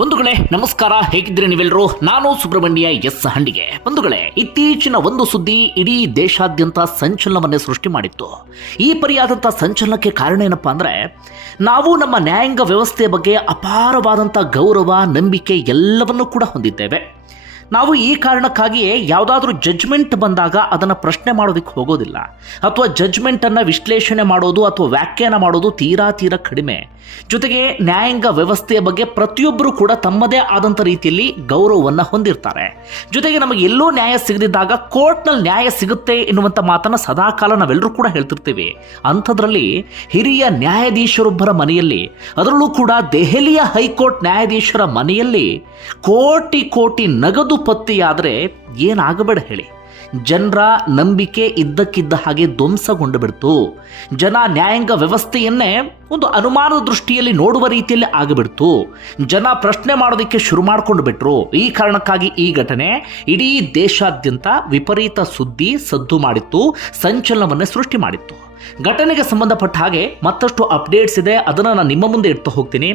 ಬಂಧುಗಳೇ, ನಮಸ್ಕಾರ. ಹೇಗಿದ್ರೆ ನೀವೆಲ್ಲರೂ? ನಾನು ಸುಬ್ರಹ್ಮಣ್ಯ ಎಸ್ ಹಂಡಿಗೆ. ಬಂಧುಗಳೇ, ಇತ್ತೀಚಿನ ಒಂದು ಸುದ್ದಿ ಇಡೀ ದೇಶಾದ್ಯಂತ ಸಂಚಲನವನ್ನೇ ಸೃಷ್ಟಿ ಮಾಡಿತ್ತು. ಈ ಪರಿಯಾದಂಥ ಸಂಚಲನಕ್ಕೆ ಕಾರಣ ಏನಪ್ಪಾ ಅಂದ್ರೆ, ನಾವು ನಮ್ಮ ನ್ಯಾಯಾಂಗ ವ್ಯವಸ್ಥೆಯ ಬಗ್ಗೆ ಅಪಾರವಾದಂಥ ಗೌರವ, ನಂಬಿಕೆ ಎಲ್ಲವನ್ನೂ ಕೂಡ ಹೊಂದಿದ್ದೇವೆ. ನಾವು ಈ ಕಾರಣಕ್ಕಾಗಿಯೇ ಯಾವುದಾದ್ರೂ ಜಡ್ಜ್ಮೆಂಟ್ ಬಂದಾಗ ಅದನ್ನು ಪ್ರಶ್ನೆ ಮಾಡೋದಕ್ಕೆ ಹೋಗೋದಿಲ್ಲ. ಅಥವಾ ಜಜ್ಮೆಂಟನ್ನು ವಿಶ್ಲೇಷಣೆ ಮಾಡೋದು ಅಥವಾ ವ್ಯಾಖ್ಯಾನ ಮಾಡೋದು ತೀರಾ ತೀರಾ ಕಡಿಮೆ. ಜೊತೆಗೆ ನ್ಯಾಯಾಂಗ ವ್ಯವಸ್ಥೆಯ ಬಗ್ಗೆ ಪ್ರತಿಯೊಬ್ಬರು ಕೂಡ ತಮ್ಮದೇ ಆದಂಥ ರೀತಿಯಲ್ಲಿ ಗೌರವವನ್ನು ಹೊಂದಿರ್ತಾರೆ. ಜೊತೆಗೆ ನಮಗೆ ಎಲ್ಲೋ ನ್ಯಾಯ ಸಿಗದಿದ್ದಾಗ ಕೋರ್ಟ್ನಲ್ಲಿ ನ್ಯಾಯ ಸಿಗುತ್ತೆ ಎನ್ನುವಂಥ ಮಾತನ್ನು ಸದಾಕಾಲ ನಾವೆಲ್ಲರೂ ಕೂಡ ಹೇಳ್ತಿರ್ತೀವಿ. ಅಂಥದ್ರಲ್ಲಿ ಹಿರಿಯ ನ್ಯಾಯಾಧೀಶರೊಬ್ಬರ ಮನೆಯಲ್ಲಿ, ಅದರಲ್ಲೂ ಕೂಡ ದೆಹಲಿಯ ಹೈಕೋರ್ಟ್ ನ್ಯಾಯಾಧೀಶರ ಮನೆಯಲ್ಲಿ ಕೋಟಿ ಕೋಟಿ ನಗದು ಪತ್ತೆಯಾದರೆ ಏನಾಗಬೇಡ ಹೇಳಿ. ಜನರ ನಂಬಿಕೆ ಇದ್ದಕ್ಕಿದ್ದ ಹಾಗೆ ಧ್ವಂಸಗೊಂಡು ಬಿಡ್ತು. ಜನ ನ್ಯಾಯಾಂಗ ವ್ಯವಸ್ಥೆಯನ್ನೇ ಒಂದು ಅನುಮಾನದ ದೃಷ್ಟಿಯಲ್ಲಿ ನೋಡುವ ರೀತಿಯಲ್ಲಿ ಆಗಿಬಿಡ್ತು. ಜನ ಪ್ರಶ್ನೆ ಮಾಡೋದಕ್ಕೆ ಶುರು ಮಾಡಿಕೊಂಡು ಬಿಟ್ರು. ಈ ಕಾರಣಕ್ಕಾಗಿ ಈ ಘಟನೆ ಇಡೀ ದೇಶಾದ್ಯಂತ ವಿಪರೀತ ಸುದ್ದಿ ಸದ್ದು ಮಾಡಿತ್ತು, ಸಂಚಲನವನ್ನೇ ಸೃಷ್ಟಿ ಮಾಡಿತ್ತು. ಘಟನೆಗೆ ಸಂಬಂಧಪಟ್ಟ ಹಾಗೆ ಮತ್ತಷ್ಟು ಅಪ್ಡೇಟ್ಸ್ ಇದೆ, ಅದನ್ನು ನಾನು ನಿಮ್ಮ ಮುಂದೆ ಇಡ್ತಾ ಹೋಗ್ತೀನಿ.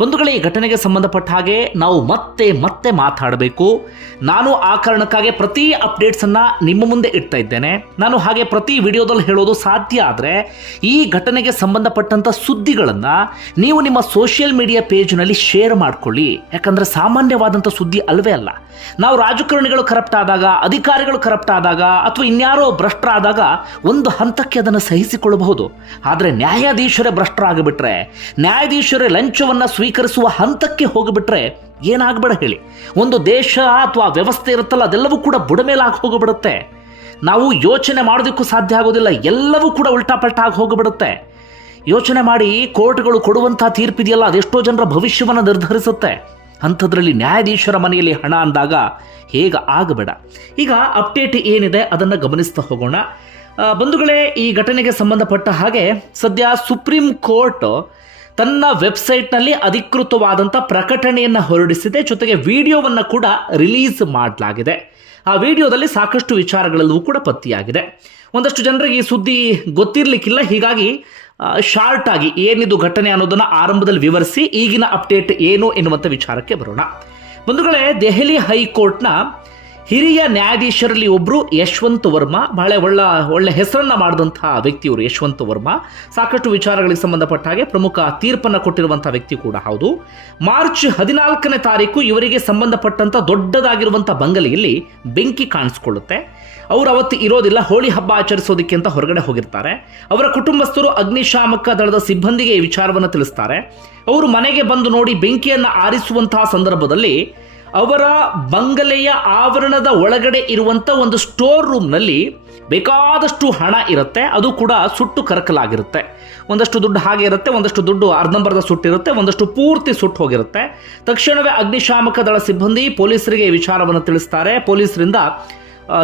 ಬಂಧುಗಳೇ, ಈ ಘಟನೆಗೆ ಸಂಬಂಧಪಟ್ಟ ಹಾಗೆ ನಾವು ಮತ್ತೆ ಮತ್ತೆ ಮಾತಾಡಬೇಕು. ನಾನು ಆ ಕಾರಣಕ್ಕಾಗಿ ಪ್ರತಿ ಅಪ್ಡೇಟ್ಸನ್ನು ನಿಮ್ಮ ಮುಂದೆ ಇಡ್ತಾ ಇದ್ದೇನೆ. ನಾನು ಹಾಗೆ ಪ್ರತಿ ವಿಡಿಯೋದಲ್ಲಿ ಹೇಳೋದು ಸಾಧ್ಯ ಆದರೆ, ಈ ಘಟನೆಗೆ ಸಂಬಂಧಪಟ್ಟಂಥ ಸುದ್ದಿಗಳನ್ನು ನೀವು ನಿಮ್ಮ ಸೋಷಿಯಲ್ ಮೀಡಿಯಾ ಪೇಜ್ನಲ್ಲಿ ಶೇರ್ ಮಾಡ್ಕೊಳ್ಳಿ. ಯಾಕಂದರೆ ಸಾಮಾನ್ಯವಾದಂಥ ಸುದ್ದಿ ಅಲ್ವೇ ಅಲ್ಲ. ನಾವು ರಾಜಕಾರಣಿಗಳು ಕರಪ್ಟ್ ಆದಾಗ, ಅಧಿಕಾರಿಗಳು ಕರಪ್ಟ್ ಆದಾಗ, ಅಥವಾ ಇನ್ಯಾರೋ ಭ್ರಷ್ಟರಾದಾಗ ಒಂದು ಹಂತಕ್ಕೆ ಅದನ್ನು ಸಹಿಸಿಕೊಳ್ಳಬಹುದು. ಆದರೆ ನ್ಯಾಯಾಧೀಶರೇ ಭ್ರಷ್ಟರಾಗಿಬಿಟ್ರೆ, ನ್ಯಾಯಾಧೀಶರೇ ಲಂಚವನ್ನು ಸ್ವೀಕರಿಸುವ ಹಂತಕ್ಕೆ ಹೋಗಿಬಿಟ್ರೆ ಏನಾಗಬೇಡ ಹೇಳಿ. ಒಂದು ದೇಶ ಅಥವಾ ವ್ಯವಸ್ಥೆ ಇರುತ್ತಲ್ಲ, ಅದೆಲ್ಲವೂ ಕೂಡ ಬುಡಮೇಲಾಗಿ ಹೋಗಿಬಿಡುತ್ತೆ. ನಾವು ಯೋಚನೆ ಮಾಡೋದಕ್ಕೂ ಸಾಧ್ಯ ಆಗೋದಿಲ್ಲ, ಎಲ್ಲವೂ ಕೂಡ ಉಲ್ಟಾಪಲ್ಟಾಗಿ ಹೋಗಿಬಿಡುತ್ತೆ. ಯೋಚನೆ ಮಾಡಿ ಕೋರ್ಟ್ಗಳು ಕೊಡುವಂಥ ತೀರ್ಪಿದೆಯಲ್ಲ, ಅದೆಷ್ಟೋ ಜನರ ಭವಿಷ್ಯವನ್ನು ನಿರ್ಧರಿಸುತ್ತೆ. ಅಂಥದ್ರಲ್ಲಿ ನ್ಯಾಯಾಧೀಶರ ಮನೆಯಲ್ಲಿ ಹಣ ಅಂದಾಗ ಹೇಗೆ ಆಗಬೇಡ. ಈಗ ಅಪ್ಡೇಟ್ ಏನಿದೆ ಅದನ್ನು ಗಮನಿಸ್ತಾ ಹೋಗೋಣ. ಬಂಧುಗಳೇ, ಈ ಘಟನೆಗೆ ಸಂಬಂಧಪಟ್ಟ ಹಾಗೆ ಸದ್ಯ ಸುಪ್ರೀಂ ಕೋರ್ಟ್ ತನ್ನ ವೆಬ್ಸೈಟ್ನಲ್ಲಿ ಅಧಿಕೃತವಾದಂಥ ಪ್ರಕಟಣೆಯನ್ನು ಹೊರಡಿಸಿದೆ. ಜೊತೆಗೆ ವಿಡಿಯೋವನ್ನು ಕೂಡ ರಿಲೀಸ್ ಮಾಡಲಾಗಿದೆ. ಆ ವಿಡಿಯೋದಲ್ಲಿ ಸಾಕಷ್ಟು ವಿಚಾರಗಳಲ್ಲೂ ಕೂಡ ಪತ್ತೆಯಾಗಿದೆ. ಒಂದಷ್ಟು ಜನರಿಗೆ ಈ ಸುದ್ದಿ ಗೊತ್ತಿರಲಿಕ್ಕಿಲ್ಲ. ಹೀಗಾಗಿ ಶಾರ್ಟ್ ಆಗಿ ಏನಿದು ಘಟನೆ ಅನ್ನೋದನ್ನು ಆರಂಭದಲ್ಲಿ ವಿವರಿಸಿ, ಈಗಿನ ಅಪ್ಡೇಟ್ ಏನು ಎನ್ನುವಂಥ ವಿಚಾರಕ್ಕೆ ಬರೋಣ. ಬಂಧುಗಳೇ, ದೆಹಲಿ ಹೈಕೋರ್ಟ್ನ ಹಿರಿಯ ನ್ಯಾಯಾಧೀಶರಲ್ಲಿ ಒಬ್ಬರು ಯಶವಂತ್ ವರ್ಮಾ. ಬಹಳ ಒಳ್ಳ, ಒಳ್ಳೆ ಹೆಸರನ್ನ ಮಾಡಿದಂತಹ ವ್ಯಕ್ತಿಯವರು ಯಶವಂತ್ ವರ್ಮಾ. ಸಾಕಷ್ಟು ವಿಚಾರಗಳಿಗೆ ಸಂಬಂಧಪಟ್ಟ ಹಾಗೆ ಪ್ರಮುಖ ತೀರ್ಪನ್ನು ಕೊಟ್ಟಿರುವಂಥ ವ್ಯಕ್ತಿ ಕೂಡ ಹೌದು. ಮಾರ್ಚ್ ಹದಿನಾಲ್ಕನೇ ತಾರೀಕು ಇವರಿಗೆ ಸಂಬಂಧಪಟ್ಟಂಥ ದೊಡ್ಡದಾಗಿರುವಂಥ ಬಂಗಲೆಯಲ್ಲಿ ಬೆಂಕಿ ಕಾಣಿಸ್ಕೊಳ್ಳುತ್ತೆ. ಅವರು ಅವತ್ತು ಇರೋದಿಲ್ಲ, ಹೋಳಿ ಹಬ್ಬ ಆಚರಿಸೋದಕ್ಕೆ ಅಂತ ಹೊರಗಡೆ ಹೋಗಿರ್ತಾರೆ. ಅವರ ಕುಟುಂಬಸ್ಥರು ಅಗ್ನಿಶಾಮಕ ದಳದ ಸಿಬ್ಬಂದಿಗೆ ಈ ವಿಚಾರವನ್ನು ತಿಳಿಸ್ತಾರೆ. ಅವರು ಮನೆಗೆ ಬಂದು ನೋಡಿ ಬೆಂಕಿಯನ್ನು ಆರಿಸುವಂತಹ ಸಂದರ್ಭದಲ್ಲಿ ಅವರ ಬಂಗಲೆಯ ಆವರಣದ ಒಳಗಡೆ ಇರುವಂಥ ಒಂದು ಸ್ಟೋರ್ ರೂಮ್ನಲ್ಲಿ ಬೇಕಾದಷ್ಟು ಹಣ ಇರುತ್ತೆ. ಅದು ಕೂಡ ಸುಟ್ಟು ಕರಕಲಾಗಿರುತ್ತೆ. ಒಂದಷ್ಟು ದುಡ್ಡು ಹಾಗೆ ಇರುತ್ತೆ, ಒಂದಷ್ಟು ದುಡ್ಡು ಅರ್ಧಂಬರ್ಧ ಸುಟ್ಟಿರುತ್ತೆ ಒಂದಷ್ಟು ಪೂರ್ತಿ ಸುಟ್ಟು ಹೋಗಿರುತ್ತೆ. ತಕ್ಷಣವೇ ಅಗ್ನಿಶಾಮಕ ದಳ ಸಿಬ್ಬಂದಿ ಪೊಲೀಸರಿಗೆ ವಿಚಾರವನ್ನು ತಿಳಿಸ್ತಾರೆ. ಪೊಲೀಸರಿಂದ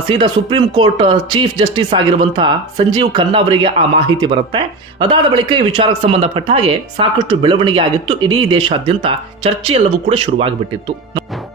ಸೀದಾ ಸುಪ್ರೀಂ ಕೋರ್ಟ್ ಚೀಫ್ ಜಸ್ಟಿಸ್ ಆಗಿರುವಂಥ ಸಂಜೀವ್ ಖನ್ನಾ ಅವರಿಗೆ ಆ ಮಾಹಿತಿ ಬರುತ್ತೆ. ಅದಾದ ಬಳಿಕ ಈ ವಿಚಾರಕ್ಕೆ ಸಂಬಂಧಪಟ್ಟ ಹಾಗೆ ಸಾಕಷ್ಟು ಬೆಳವಣಿಗೆ ಆಗಿತ್ತು. ಇಡೀ ದೇಶಾದ್ಯಂತ ಚರ್ಚೆ ಎಲ್ಲವೂ ಕೂಡ ಶುರುವಾಗಿಬಿಟ್ಟಿತ್ತು.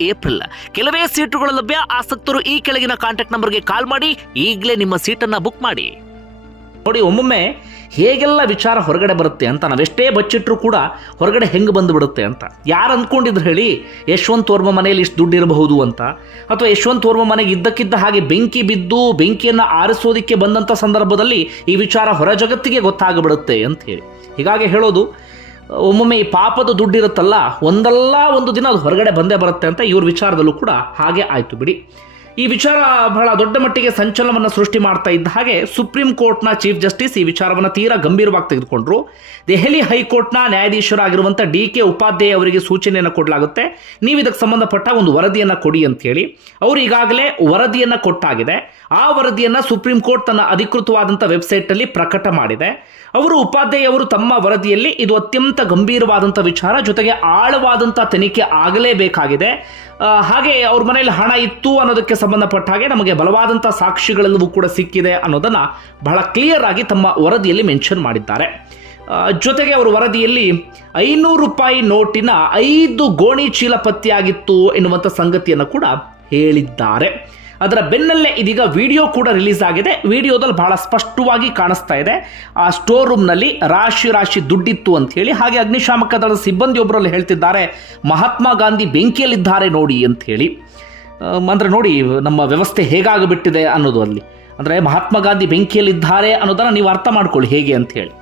ಏಪ್ರಿಲ್. ಕೆಲವೇ ಸೀಟುಗಳು ಲಭ್ಯ. ಆಸಕ್ತರು ಈ ಕೆಳಗಿನ ಕಾಂಟ್ಯಾಕ್ಟ್ ನಂಬರ್ಗೆ ಕಾಲ್ ಮಾಡಿ. ಈಗಲೇ ನಿಮ್ಮ ಸೀಟನ್ನು ಬುಕ್ ಮಾಡಿ. ನೋಡಿ, ಒಮ್ಮೊಮ್ಮೆ ಹೇಗೆಲ್ಲ ವಿಚಾರ ಹೊರಗಡೆ ಬರುತ್ತೆ ಅಂತ ನಾವೆಷ್ಟೇ ಬಚ್ಚಿಟ್ರು ಕೂಡ ಹೊರಗಡೆ ಹೆಂಗೆ ಬಂದುಬಿಡುತ್ತೆ ಅಂತ. ಯಾರು ಅಂದ್ಕೊಂಡಿದ್ರು ಹೇಳಿ, ಯಶವಂತ್ ವರ್ಮ ಮನೆಯಲ್ಲಿ ಇಷ್ಟು ದುಡ್ಡು ಇರಬಹುದು ಅಂತ. ಅಥವಾ ಯಶವಂತ್ ವರ್ಮ ಮನೆಗೆ ಇದ್ದಕ್ಕಿದ್ದ ಹಾಗೆ ಬೆಂಕಿ ಬಿದ್ದು ಬೆಂಕಿಯನ್ನು ಆರಿಸೋದಕ್ಕೆ ಬಂದಂಥ ಸಂದರ್ಭದಲ್ಲಿ ಈ ವಿಚಾರ ಹೊರ ಜಗತ್ತಿಗೆ ಗೊತ್ತಾಗ್ಬಿಡುತ್ತೆ ಅಂತ ಹೇಳಿ. ಹೀಗಾಗಿ ಹೇಳೋದು ಒಮ್ಮೊಮ್ಮೆ ಈ ಪಾಪದ ದುಡ್ಡಿರುತ್ತಲ್ಲ, ಒಂದಲ್ಲ ಒಂದು ದಿನ ಅದು ಹೊರಗಡೆ ಬಂದೇ ಬರುತ್ತೆ ಅಂತ ಇವ್ರ ವಿಚಾರದಲ್ಲೂ ಕೂಡ ಹಾಗೆ ಆಯಿತು ಬಿಡಿ. ಈ ವಿಚಾರ ಬಹಳ ದೊಡ್ಡ ಮಟ್ಟಿಗೆ ಸಂಚಲನವನ್ನು ಸೃಷ್ಟಿ ಮಾಡ್ತಾ ಇದ್ದ ಹಾಗೆ ಸುಪ್ರೀಂ ಕೋರ್ಟ್ನ ಚೀಫ್ ಜಸ್ಟಿಸ್ ಈ ವಿಚಾರವನ್ನು ತೀರಾ ಗಂಭೀರವಾಗಿ ತೆಗೆದುಕೊಂಡ್ರು. ದೆಹಲಿ ಹೈಕೋರ್ಟ್ನ ನ್ಯಾಯಾಧೀಶರಾಗಿರುವಂಥ ಡಿ ಕೆ ಉಪಾಧ್ಯಾಯ ಅವರಿಗೆ ಸೂಚನೆಯನ್ನು ಕೊಡಲಾಗುತ್ತೆ. ನೀವು ಇದಕ್ಕೆ ಸಂಬಂಧಪಟ್ಟ ಒಂದು ವರದಿಯನ್ನು ಕೊಡಿ ಅಂತ ಹೇಳಿ ಅವರು ಈಗಾಗಲೇ ವರದಿಯನ್ನು ಕೊಟ್ಟಾಗಿದೆ. ಆ ವರದಿಯನ್ನು ಸುಪ್ರೀಂ ಕೋರ್ಟ್ ತನ್ನ ಅಧಿಕೃತವಾದಂಥ ವೆಬ್ಸೈಟಲ್ಲಿ ಪ್ರಕಟ ಮಾಡಿದೆ. ಅವರು ಉಪಾಧ್ಯಾಯ ಅವರು ತಮ್ಮ ವರದಿಯಲ್ಲಿ ಇದು ಅತ್ಯಂತ ಗಂಭೀರವಾದಂಥ ವಿಚಾರ, ಜೊತೆಗೆ ಆಳವಾದಂಥ ತನಿಖೆ ಆಗಲೇಬೇಕಾಗಿದೆ. ಹಾಗೆ ಅವ್ರ ಮನೆಯಲ್ಲಿ ಹಣ ಇತ್ತು ಅನ್ನೋದಕ್ಕೆ ಸಂಬಂಧಪಟ್ಟ ಹಾಗೆ ನಮಗೆ ಬಲವಾದಂಥ ಸಾಕ್ಷಿಗಳೆಲ್ಲವೂ ಕೂಡ ಸಿಕ್ಕಿದೆ ಅನ್ನೋದನ್ನು ಬಹಳ ಕ್ಲಿಯರ್ ಆಗಿ ತಮ್ಮ ವರದಿಯಲ್ಲಿ ಮೆನ್ಷನ್ ಮಾಡಿದ್ದಾರೆ. ಜೊತೆಗೆ ಅವರು ವರದಿಯಲ್ಲಿ ಐನೂರು ರೂಪಾಯಿ ನೋಟಿನ ಐದು ಗೋಣಿ ಚೀಲ ಪತ್ತೆಯಾಗಿತ್ತು ಎನ್ನುವಂಥ ಸಂಗತಿಯನ್ನು ಕೂಡ ಹೇಳಿದ್ದಾರೆ. ಅದರ ಬೆನ್ನಲ್ಲೇ ಇದೀಗ ವಿಡಿಯೋ ಕೂಡ ರಿಲೀಸ್ ಆಗಿದೆ. ವಿಡಿಯೋದಲ್ಲಿ ಬಹಳ ಸ್ಪಷ್ಟವಾಗಿ ಕಾಣಿಸ್ತಾ ಇದೆ. ಆ ಸ್ಟೋರ್ ರೂಮ್ನಲ್ಲಿ ರಾಶಿ ರಾಶಿ ದುಡ್ಡಿತ್ತು ಅಂತ ಹೇಳಿ, ಹಾಗೆ ಅಗ್ನಿಶಾಮಕ ದಳದ ಸಿಬ್ಬಂದಿಯೊಬ್ಬರಲ್ಲಿ ಹೇಳ್ತಿದ್ದಾರೆ, ಮಹಾತ್ಮ ಗಾಂಧಿ ಬೆಂಕಿಯಲ್ಲಿದ್ದಾರೆ ನೋಡಿ ಅಂತ ಹೇಳಿ. ಅಂದರೆ ನೋಡಿ, ನಮ್ಮ ವ್ಯವಸ್ಥೆ ಹೇಗಾಗಿಬಿಟ್ಟಿದೆ ಅನ್ನೋದು ಅಲ್ಲಿ. ಅಂದರೆ ಮಹಾತ್ಮ ಗಾಂಧಿ ಬೆಂಕಿಯಲ್ಲಿದ್ದಾರೆ ಅನ್ನೋದನ್ನು ನೀವು ಅರ್ಥ ಮಾಡ್ಕೊಳ್ಳಿ ಹೇಗೆ ಅಂತ ಹೇಳಿ.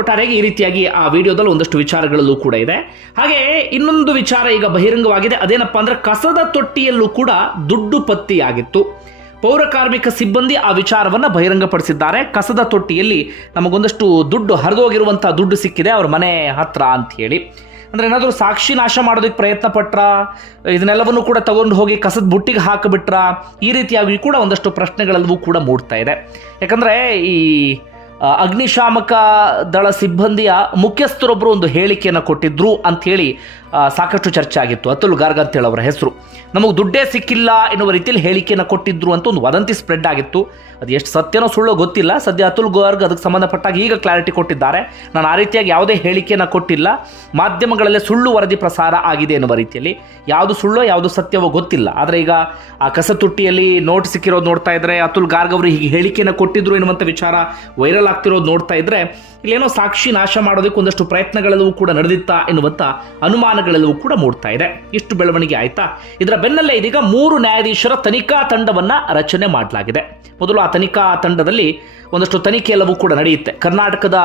ಒಟ್ಟಾರೆಯಾಗಿ ಈ ರೀತಿಯಾಗಿ ಆ ವಿಡಿಯೋದಲ್ಲಿ ಒಂದಷ್ಟು ವಿಚಾರಗಳಲ್ಲೂ ಕೂಡ ಇದೆ. ಹಾಗೆ ಇನ್ನೊಂದು ವಿಚಾರ ಈಗ ಬಹಿರಂಗವಾಗಿದೆ. ಅದೇನಪ್ಪ ಅಂದ್ರೆ ಕಸದ ತೊಟ್ಟಿಯಲ್ಲೂ ಕೂಡ ದುಡ್ಡು ಪತ್ತೆಯಾಗಿತ್ತು. ಪೌರ ಕಾರ್ಮಿಕ ಸಿಬ್ಬಂದಿ ಆ ವಿಚಾರವನ್ನು ಬಹಿರಂಗಪಡಿಸಿದ್ದಾರೆ. ಕಸದ ತೊಟ್ಟಿಯಲ್ಲಿ ನಮಗೊಂದಷ್ಟು ದುಡ್ಡು ಹರಿದೋಗಿರುವಂಥ ದುಡ್ಡು ಸಿಕ್ಕಿದೆ ಅವ್ರ ಮನೆ ಹತ್ರ ಅಂತ ಹೇಳಿ. ಅಂದ್ರೆ ಏನಾದರೂ ಸಾಕ್ಷಿ ನಾಶ ಮಾಡೋದಕ್ಕೆ ಪ್ರಯತ್ನ ಪಟ್ರ? ಇದನ್ನೆಲ್ಲವನ್ನು ಕೂಡ ತಗೊಂಡು ಹೋಗಿ ಕಸದ ಬುಟ್ಟಿಗೆ ಹಾಕಿಬಿಟ್ರ? ಈ ರೀತಿಯಾಗಿ ಕೂಡ ಒಂದಷ್ಟು ಪ್ರಶ್ನೆಗಳೆಲ್ಲವೂ ಕೂಡ ಮೂಡ್ತಾ ಇದೆ. ಯಾಕಂದ್ರೆ ಈ ಅಗ್ನಿಶಾಮಕ ದಳ ಸಿಬ್ಬಂದಿಯ ಮುಖ್ಯಸ್ಥರೊಬ್ಬರು ಒಂದು ಹೇಳಿಕೆಯನ್ನು ಕೊಟ್ಟಿದ್ರು ಅಂಥೇಳಿ ಸಾಕಷ್ಟು ಚರ್ಚೆ ಆಗಿತ್ತು. ಅತುಲ್ ಗಾರ್ಗ್ ಅಂತೇಳಿ ಅವರ ಹೆಸರು. ನಮಗೆ ದುಡ್ಡೇ ಸಿಕ್ಕಿಲ್ಲ ಎನ್ನುವ ರೀತಿಯಲ್ಲಿ ಹೇಳಿಕೆಯನ್ನು ಕೊಟ್ಟಿದ್ರು ಅಂತ ಒಂದು ವದಂತಿ ಸ್ಪ್ರೆಡ್ ಆಗಿತ್ತು. ಅದು ಎಷ್ಟು ಸತ್ಯನೋ ಸುಳ್ಳೋ ಗೊತ್ತಿಲ್ಲ. ಸದ್ಯ ಅತುಲ್ ಗಾರ್ಗ್ ಅದಕ್ಕೆ ಸಂಬಂಧಪಟ್ಟಾಗ ಈಗ ಕ್ಲಾರಿಟಿ ಕೊಟ್ಟಿದ್ದಾರೆ. ನಾನು ಆ ರೀತಿಯಾಗಿ ಯಾವುದೇ ಹೇಳಿಕೆಯನ್ನು ಕೊಟ್ಟಿಲ್ಲ. ಮಾಧ್ಯಮಗಳಲ್ಲೇ ಸುಳ್ಳು ವರದಿ ಪ್ರಸಾರ ಆಗಿದೆ ಎನ್ನುವ ರೀತಿಯಲ್ಲಿ. ಯಾವುದು ಸುಳ್ಳೋ ಯಾವುದು ಸತ್ಯವೋ ಗೊತ್ತಿಲ್ಲ. ಆದರೆ ಈಗ ಆ ಕಸ ತುಟ್ಟಿಯಲ್ಲಿ ನೋಟ್ ಸಿಕ್ಕಿರೋದು ನೋಡ್ತಾ ಇದ್ರೆ ಅತುಲ್ ಗಾರ್ಗ್ ಅವರು ಹೀಗೆ ಹೇಳಿಕೆಯನ್ನು ಕೊಟ್ಟಿದ್ರು ಎನ್ನುವಂಥ ವಿಚಾರ ವೈರಲ್ ಆಗ್ತಿರೋದು ನೋಡ್ತಾ ಇದ್ರೆ ಇಲ್ಲೇನೋ ಸಾಕ್ಷಿ ನಾಶ ಮಾಡೋದಕ್ಕೆ ಒಂದಷ್ಟು ಪ್ರಯತ್ನಗಳೆಲ್ಲವೂ ಕೂಡ ನಡೆದಿತ್ತಾ ಎನ್ನುವಂಥ ಅನುಮಾನಗಳೆಲ್ಲವೂ ಕೂಡ ಮೂಡ್ತಾ ಇದೆ. ಇಷ್ಟು ಬೆಳವಣಿಗೆ ಆಯ್ತಾ? ಇದರ ಬೆನ್ನಲ್ಲೇ ಇದೀಗ ಮೂರು ನ್ಯಾಯಾಧೀಶರ ತನಿಖಾ ತಂಡವನ್ನ ರಚನೆ ಮಾಡಲಾಗಿದೆ. ಮೊದಲು ಆ ತನಿಖಾ ತಂಡದಲ್ಲಿ ಒಂದಷ್ಟು ತನಿಖೆ ಎಲ್ಲವೂ ಕೂಡ ನಡೆಯುತ್ತೆ. ಕರ್ನಾಟಕದ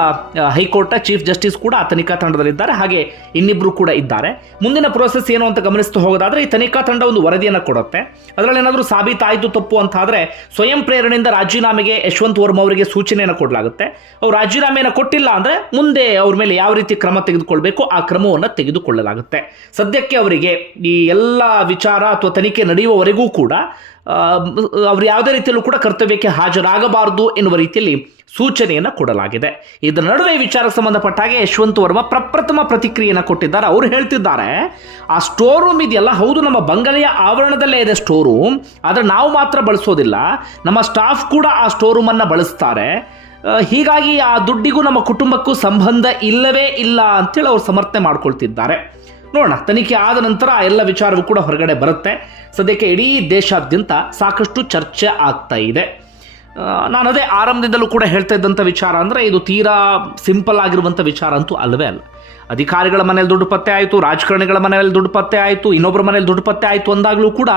ಹೈಕೋರ್ಟ್ನ ಚೀಫ್ ಜಸ್ಟಿಸ್ ಕೂಡ ಆ ತನಿಖಾ ತಂಡದಲ್ಲಿದ್ದಾರೆ. ಹಾಗೆ ಇನ್ನಿಬ್ಬರು ಕೂಡ ಇದ್ದಾರೆ. ಮುಂದಿನ ಪ್ರೋಸೆಸ್ ಏನು ಅಂತ ಗಮನಿಸ್ತಾ ಹೋಗೋದಾದ್ರೆ ಈ ತನಿಖಾ ತಂಡ ಒಂದು ವರದಿಯನ್ನು ಕೊಡುತ್ತೆ. ಅದರಲ್ಲಿ ಏನಾದರೂ ಸಾಬೀತಾಯಿತು ತಪ್ಪು ಅಂತ ಆದರೆ ಸ್ವಯಂ ಪ್ರೇರಣೆಯಿಂದ ರಾಜೀನಾಮೆಗೆ ಯಶವಂತ್ ವರ್ಮ ಅವರಿಗೆ ಸೂಚನೆಯನ್ನು ಕೊಡಲಾಗುತ್ತೆ. ಅವ್ರು ರಾಜೀನಾಮೆಯನ್ನು ಕೊಟ್ಟಿಲ್ಲ ಅಂದರೆ ಮುಂದೆ ಅವ್ರ ಮೇಲೆ ಯಾವ ರೀತಿ ಕ್ರಮ ತೆಗೆದುಕೊಳ್ಬೇಕು ಆ ಕ್ರಮವನ್ನು ತೆಗೆದುಕೊಳ್ಳಲಾಗುತ್ತೆ. ಸದ್ಯಕ್ಕೆ ಅವರಿಗೆ ಈ ಎಲ್ಲ ವಿಚಾರ ಅಥವಾ ತನಿಖೆ ನಡೆಯುವವರೆಗೂ ಕೂಡ ಅವರು ಯಾವುದೇ ರೀತಿಯಲ್ಲೂ ಕೂಡ ಕರ್ತವ್ಯಕ್ಕೆ ಹಾಜರಾಗಬಾರದು ಎನ್ನುವ ರೀತಿಯಲ್ಲಿ ಸೂಚನೆಯನ್ನು ಕೊಡಲಾಗಿದೆ. ಇದರ ನಡುವೆ ವಿಚಾರ ಸಂಬಂಧಪಟ್ಟ ಹಾಗೆ ಯಶವಂತ್ ವರ್ಮ ಪ್ರಪ್ರಥಮ ಪ್ರತಿಕ್ರಿಯೆಯನ್ನು ಕೊಟ್ಟಿದ್ದಾರೆ. ಅವರು ಹೇಳ್ತಿದ್ದಾರೆ, ಆ ಸ್ಟೋರ್ ರೂಮ್ ಇದೆಯಲ್ಲ, ಹೌದು ನಮ್ಮ ಬಂಗಲೆಯ ಆವರಣದಲ್ಲೇ ಇದೆ ಸ್ಟೋರ್ ರೂಮ್ ಆದರೆ ನಾವು ಮಾತ್ರ ಬಳಸೋದಿಲ್ಲ. ನಮ್ಮ ಸ್ಟಾಫ್ ಕೂಡ ಆ ಸ್ಟೋರ್ ರೂಮನ್ನು ಬಳಸ್ತಾರೆ. ಹೀಗಾಗಿ ಆ ದುಡ್ಡಿಗೂ ನಮ್ಮ ಕುಟುಂಬಕ್ಕೂ ಸಂಬಂಧ ಇಲ್ಲವೇ ಇಲ್ಲ ಅಂತೇಳಿ ಅವರು ಸಮರ್ಥನೆ ಮಾಡ್ಕೊಳ್ತಿದ್ದಾರೆ. ನೋಡೋಣ, ತನಿಖೆ ಆದ ನಂತರ ಆ ಎಲ್ಲ ವಿಚಾರವೂ ಕೂಡ ಹೊರಗಡೆ ಬರುತ್ತೆ. ಸದ್ಯಕ್ಕೆ ಇಡೀ ದೇಶಾದ್ಯಂತ ಸಾಕಷ್ಟು ಚರ್ಚೆ ಆಗ್ತಾ ಇದೆ. ನಾನು ಅದೇ ಆರಂಭದಿಂದಲೂ ಕೂಡ ಹೇಳ್ತಾ ಇದ್ದಂಥ ವಿಚಾರ ಅಂದರೆ ಇದು ತೀರಾ ಸಿಂಪಲ್ ಆಗಿರುವಂಥ ವಿಚಾರ ಅಂತೂ ಅಲ್ಲವೇ ಅಲ್ಲ. ಅಧಿಕಾರಿಗಳ ಮನೇಲಿ ದುಡ್ಡು ಪತ್ತೆ ಆಯಿತು, ರಾಜಕಾರಣಿಗಳ ಮನೆಯಲ್ಲಿ ದುಡ್ಡು ಪತ್ತೆ ಆಯಿತು ಇನ್ನೊಬ್ಬರ ಮನೇಲಿ ದುಡ್ಡು ಪತ್ತೆ ಆಯಿತು ಅಂದಾಗಲೂ ಕೂಡ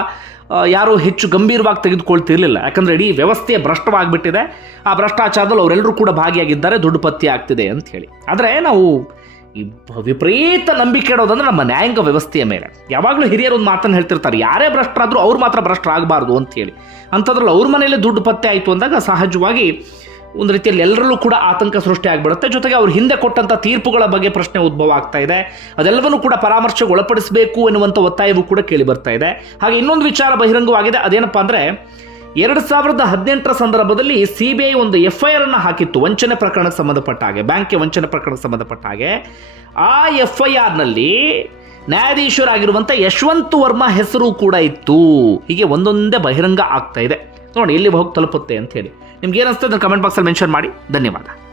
ಯಾರು ಹೆಚ್ಚು ಗಂಭೀರವಾಗಿ ತೆಗೆದುಕೊಳ್ತಿರಲಿಲ್ಲ. ಯಾಕಂದರೆ ಇಡೀ ವ್ಯವಸ್ಥೆ ಭ್ರಷ್ಟವಾಗಿಬಿಟ್ಟಿದೆ. ಆ ಭ್ರಷ್ಟಾಚಾರದಲ್ಲಿ ಅವರೆಲ್ಲರೂ ಕೂಡ ಭಾಗಿಯಾಗಿದ್ದಾರೆ, ದುಡ್ಡು ಪತ್ತೆ ಆಗ್ತಿದೆ ಅಂತ ಹೇಳಿ. ಆದರೆ ನಾವು ಈ ವಿಪರೀತ ನಂಬಿಕೆ ಇಡೋದಂದ್ರೆ ನಮ್ಮ ನ್ಯಾಯಾಂಗ ವ್ಯವಸ್ಥೆಯ ಮೇಲೆ. ಯಾವಾಗಲೂ ಹಿರಿಯರು ಒಂದು ಮಾತನ್ನು ಹೇಳ್ತಿರ್ತಾರೆ, ಯಾರೇ ಭ್ರಷ್ಟರಾದರೂ ಅವ್ರು ಮಾತ್ರ ಭ್ರಷ್ಟರಾಗಬಾರ್ದು ಅಂತ ಹೇಳಿ. ಅಂಥದ್ರಲ್ಲಿ ಅವ್ರ ಮನೆಯಲ್ಲೇ ದುಡ್ಡು ಪತ್ತೆ ಆಯಿತು ಅಂದಾಗ ಸಹಜವಾಗಿ ಒಂದು ರೀತಿಯಲ್ಲಿ ಎಲ್ಲರಲ್ಲೂ ಕೂಡ ಆತಂಕ ಸೃಷ್ಟಿ ಆಗಿಬಿಡುತ್ತೆ. ಜೊತೆಗೆ ಅವ್ರು ಹಿಂದೆ ಕೊಟ್ಟಂಥ ತೀರ್ಪುಗಳ ಬಗ್ಗೆ ಪ್ರಶ್ನೆ ಉದ್ಭವ ಆಗ್ತಾ ಇದೆ. ಅದೆಲ್ಲವನ್ನೂ ಕೂಡ ಪರಾಮರ್ಶೆಗೆ ಒಳಪಡಿಸಬೇಕು ಎನ್ನುವಂಥ ಒತ್ತಾಯವೂ ಕೂಡ ಕೇಳಿ ಬರ್ತಾ ಇದೆ. ಹಾಗೆ ಇನ್ನೊಂದು ವಿಚಾರ ಬಹಿರಂಗವಾಗಿದೆ. ಅದೇನಪ್ಪ ಅಂದರೆ ಎರಡು ಸಾವಿರದ ಹದಿನೆಂಟರ ಸಂದರ್ಭದಲ್ಲಿ ಸಿ ಒಂದು ಎಫ್ ಐ ಆರ್ ಅನ್ನು ಹಾಕಿತ್ತು. ವಂಚನೆ ಪ್ರಕರಣಕ್ಕೆ ಸಂಬಂಧಪಟ್ಟ ಹಾಗೆ, ಬ್ಯಾಂಕ್ಗೆ ವಂಚನೆ ಪ್ರಕರಣಕ್ಕೆ ಸಂಬಂಧಪಟ್ಟ ಹಾಗೆ. ಆ ಎಫ್ ಐ ಆರ್ನಲ್ಲಿ ನ್ಯಾಯಾಧೀಶರಾಗಿರುವಂಥ ಯಶವಂತ್ ವರ್ಮಾ ಹೆಸರು ಕೂಡ ಇತ್ತು. ಹೀಗೆ ಒಂದೊಂದೇ ಬಹಿರಂಗ ಆಗ್ತಾ ಇದೆ. ನೋಡಿ, ಎಲ್ಲಿ ಹೋಗಿ ತಲುಪುತ್ತೆ ಅಂತ ಹೇಳಿ. ನಿಮ್ಗೆ ಏನಿಸ್ತದೆ ಕಮೆಂಟ್ ಬಾಕ್ಸಲ್ಲಿ ಮೆನ್ಷನ್ ಮಾಡಿ. ಧನ್ಯವಾದ.